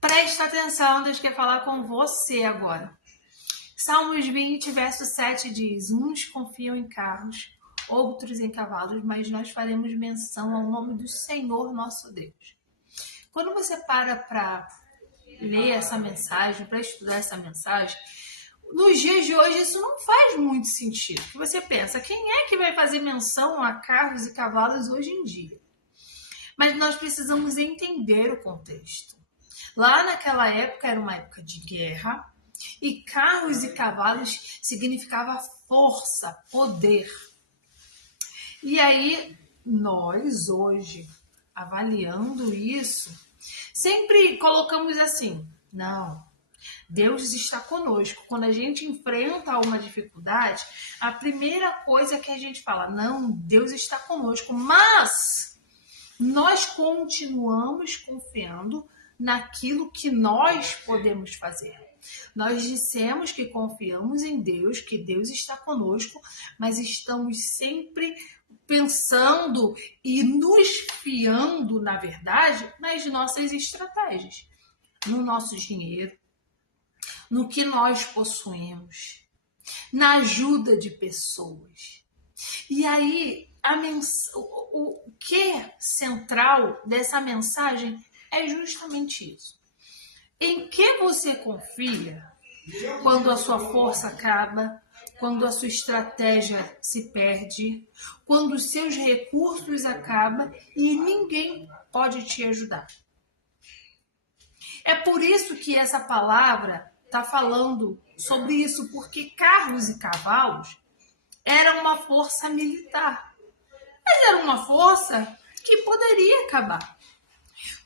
Presta atenção, Deus quer falar com você agora. Salmos 20, verso 7 diz: uns confiam em carros, outros em cavalos, mas nós faremos menção ao nome do Senhor nosso Deus. Quando você para ler essa mensagem, para estudar essa mensagem, nos dias de hoje isso não faz muito sentido. Você pensa, quem é que vai fazer menção a carros e cavalos hoje em dia? Mas nós precisamos entender o contexto. Lá naquela época era uma época de guerra e carros e cavalos significava força, poder. E aí nós hoje, avaliando isso, sempre colocamos assim, não, Deus está conosco. Quando a gente enfrenta uma dificuldade, a primeira coisa que a gente fala, não, Deus está conosco, mas nós continuamos confiando naquilo que nós podemos fazer. Nós dissemos que confiamos em Deus, que Deus está conosco, mas estamos sempre pensando e nos fiando, na verdade, nas nossas estratégias, no nosso dinheiro, no que nós possuímos, na ajuda de pessoas. E aí, o que é central dessa mensagem é justamente isso. Em que você confia quando a sua força acaba, quando a sua estratégia se perde, quando os seus recursos acabam e ninguém pode te ajudar? É por isso que essa palavra está falando sobre isso, porque carros e cavalos era uma força militar, mas era uma força que poderia acabar.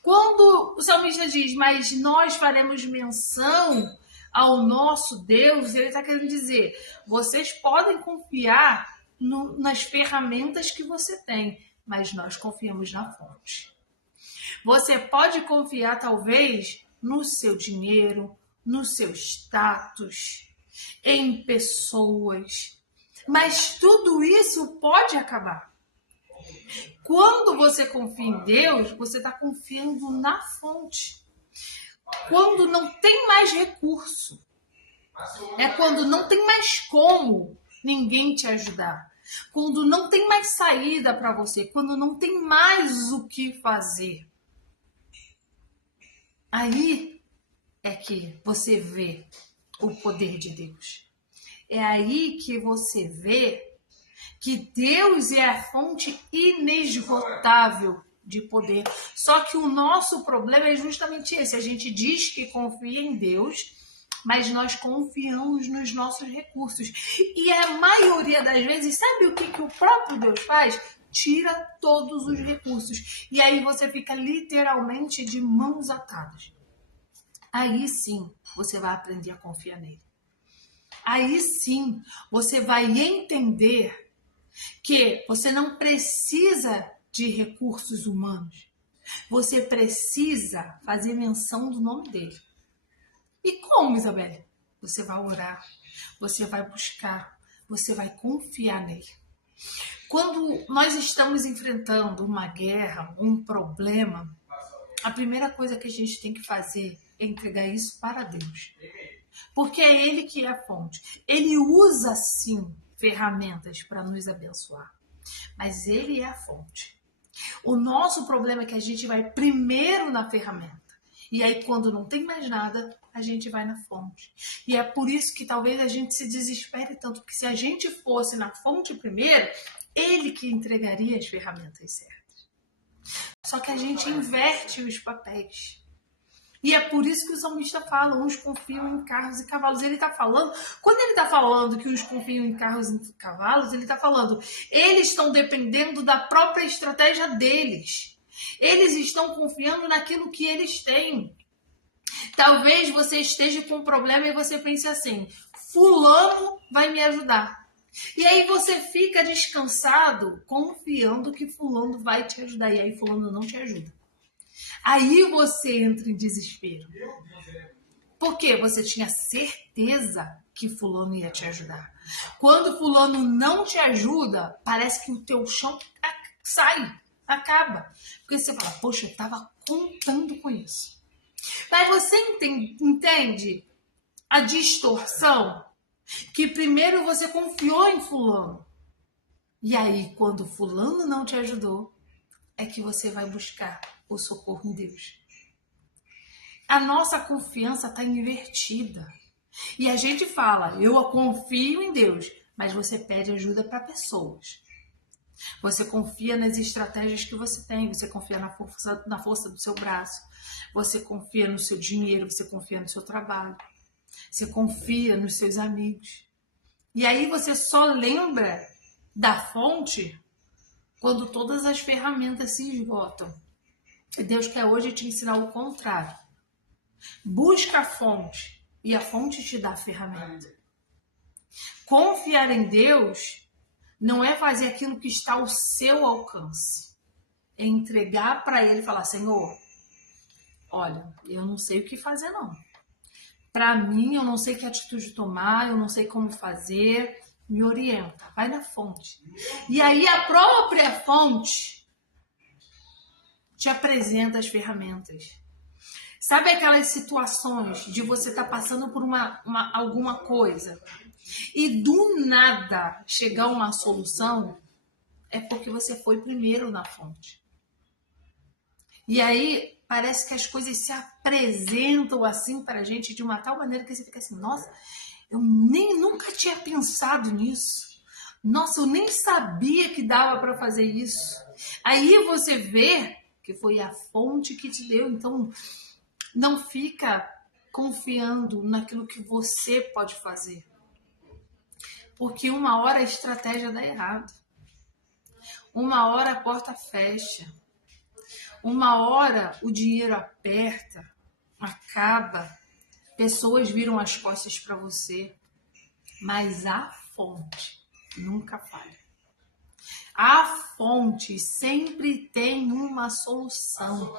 Quando o salmista diz, mas nós faremos menção ao nosso Deus, ele está querendo dizer, vocês podem confiar nas ferramentas que você tem, mas nós confiamos na fonte. Você pode confiar, talvez, no seu dinheiro, no seu status, em pessoas, mas tudo isso pode acabar. Quando você confia em Deus, você está confiando na fonte. Quando não tem mais recurso, é quando não tem mais como ninguém te ajudar. Quando não tem mais saída para você, quando não tem mais o que fazer. Aí é que você vê o poder de Deus. É aí que você vê que Deus é a fonte inesgotável de poder. Só que o nosso problema é justamente esse. A gente diz que confia em Deus, mas nós confiamos nos nossos recursos. E a maioria das vezes, sabe o que o próprio Deus faz? Tira todos os recursos. E aí você fica literalmente de mãos atadas. Aí sim, você vai aprender a confiar nele. Aí sim, você vai entender que você não precisa de recursos humanos. Você precisa fazer menção do nome dele. E como, Isabelle? Você vai orar, você vai buscar, você vai confiar nele. Quando nós estamos enfrentando uma guerra, um problema, a primeira coisa que a gente tem que fazer é entregar isso para Deus. Porque é ele que é a fonte. Ele usa, sim, ferramentas para nos abençoar. Mas ele é a fonte. O nosso problema é que a gente vai primeiro na ferramenta. E aí, quando não tem mais nada, a gente vai na fonte. E é por isso que talvez a gente se desespere tanto. Porque se a gente fosse na fonte primeiro, ele que entregaria as ferramentas certas. Só que a gente inverte os papéis. E é por isso que o salmista fala, uns confiam em carros e cavalos. Ele está falando, quando ele está falando que uns confiam em carros e cavalos, ele está falando, eles estão dependendo da própria estratégia deles. Eles estão confiando naquilo que eles têm. Talvez você esteja com um problema e você pense assim, fulano vai me ajudar. E aí você fica descansado, confiando que fulano vai te ajudar. E aí fulano não te ajuda. Aí você entra em desespero. Porque você tinha certeza que fulano ia te ajudar. Quando fulano não te ajuda, parece que o teu chão sai, acaba. Porque você fala, poxa, eu estava contando com isso. Mas você entende a distorção? Que primeiro você confiou em fulano. E aí, quando fulano não te ajudou, é que você vai buscar o socorro em Deus. A nossa confiança está invertida. E a gente fala, eu confio em Deus, mas você pede ajuda para pessoas. Você confia nas estratégias que você tem, você confia na força do seu braço, você confia no seu dinheiro, você confia no seu trabalho, você confia nos seus amigos. E aí você só lembra da fonte quando todas as ferramentas se esgotam. E Deus quer hoje te ensinar o contrário. Busca a fonte e a fonte te dá a ferramenta. Confiar em Deus não é fazer aquilo que está ao seu alcance. É entregar para Ele e falar, Senhor, olha, eu não sei o que fazer não. Para mim, eu não sei que atitude tomar, eu não sei como fazer, me orienta, vai na fonte. E aí a própria fonte te apresenta as ferramentas. Sabe aquelas situações de você estar passando por alguma coisa e do nada chegar uma solução? É porque você foi primeiro na fonte. E aí parece que as coisas se apresentam assim para a gente de uma tal maneira que você fica assim, nossa, eu nunca tinha pensado nisso. Nossa, eu nem sabia que dava para fazer isso. Aí você vê que foi a fonte que te deu. Então, não fica confiando naquilo que você pode fazer. Porque uma hora a estratégia dá errado. Uma hora a porta fecha. Uma hora o dinheiro aperta, acaba. Pessoas viram as costas para você. Mas a fonte nunca falha. A fonte sempre tem uma solução,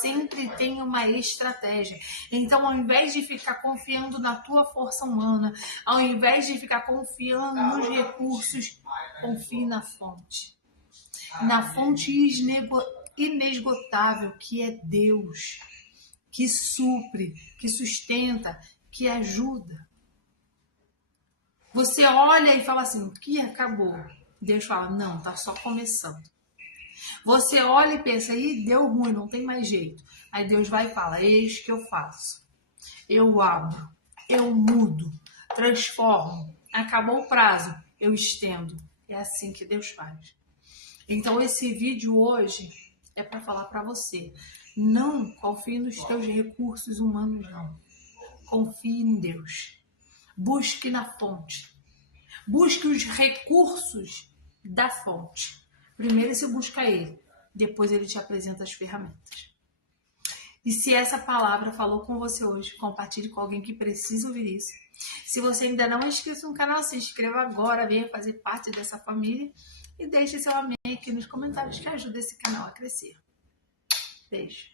sempre tem uma estratégia. Então, ao invés de ficar confiando na tua força humana, ao invés de ficar confiando nos recursos, confie na fonte. Na fonte inesgotável, que é Deus, que supre, que sustenta, que ajuda. Você olha e fala assim, que acabou. Deus fala, não, tá só começando. Você olha e pensa, deu ruim, não tem mais jeito. Aí Deus vai e fala, eis que eu faço. Eu abro, eu mudo, transformo. Acabou o prazo, eu estendo. É assim que Deus faz. Então esse vídeo hoje é para falar para você. Não confie nos teus recursos humanos, não. Confie em Deus. Busque na fonte. Busque os recursos da fonte. Primeiro você busca ele, depois ele te apresenta as ferramentas. E se essa palavra falou com você hoje, compartilhe com alguém que precisa ouvir isso. Se você ainda não é inscrito no canal, se inscreva agora, venha fazer parte dessa família e deixe seu amém aqui nos comentários que ajuda esse canal a crescer. Beijo.